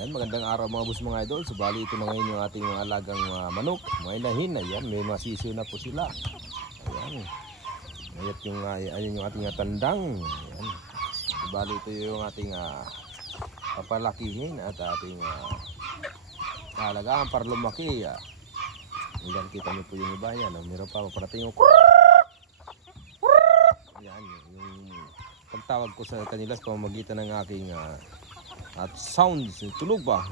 Ayan, magandang araw mga boss mga idol. Subali ito na ngayon yung ating mga alagang manok, mga inahin. Ayan, may masisiw na po sila. Ayan. Mayat yung, ayun yung ating tandang. Ayan. Subali ito yung ating papalakihin at ating alagaan para lumaki. Ayan, kita niyo po yung iba yan. Meron pa parating yung ayan, yung pagtawag ko sa kanila sa pamamagitan ng aking at sounds, tunog ba?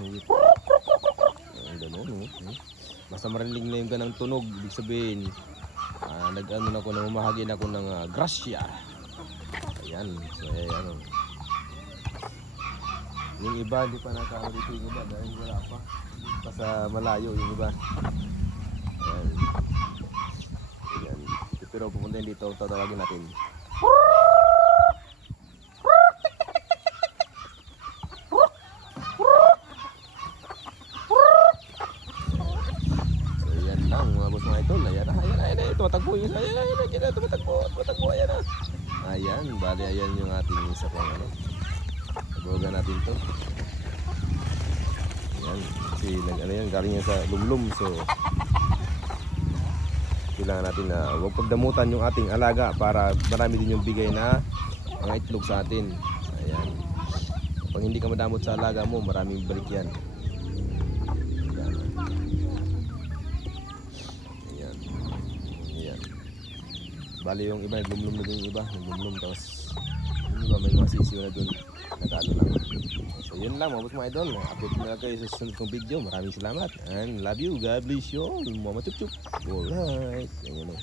Ganun, basta marinig na yung ganang tunog, ibig sabihin nag-ano na ako, namamahagi na ako ng grasya. Ayan, so ayan. Yung iba, hindi pa nakakano dito yung iba dahil wala pa. Pa sa malayo yung iba. Ayan. Ayan. Pero pupunta dito, tatawagin natin. Tumatakbo yun. Ayan, tumatakbo. Ayan na. Ayan, bali ayan yung ating isa pang tabogan natin to. Ayan, kasi yan, galing yan sa lumlum. So, kailangan natin na huwag pagdamutan yung ating alaga para marami din yung bigay na mga itlog sa atin. Ayan. Pag hindi ka madamot sa alaga mo, maraming balik yan. Bali yung iba, naglumlum na din yung iba. Naglumlum, tapos yung iba may mga sisiyo na dun. Nagano lang. So yun lang mga boss mga idol. Update na kayo sa susunod kong video. Maraming salamat. And love you. God bless you all. Mama chup chup. Alright. Yan yun.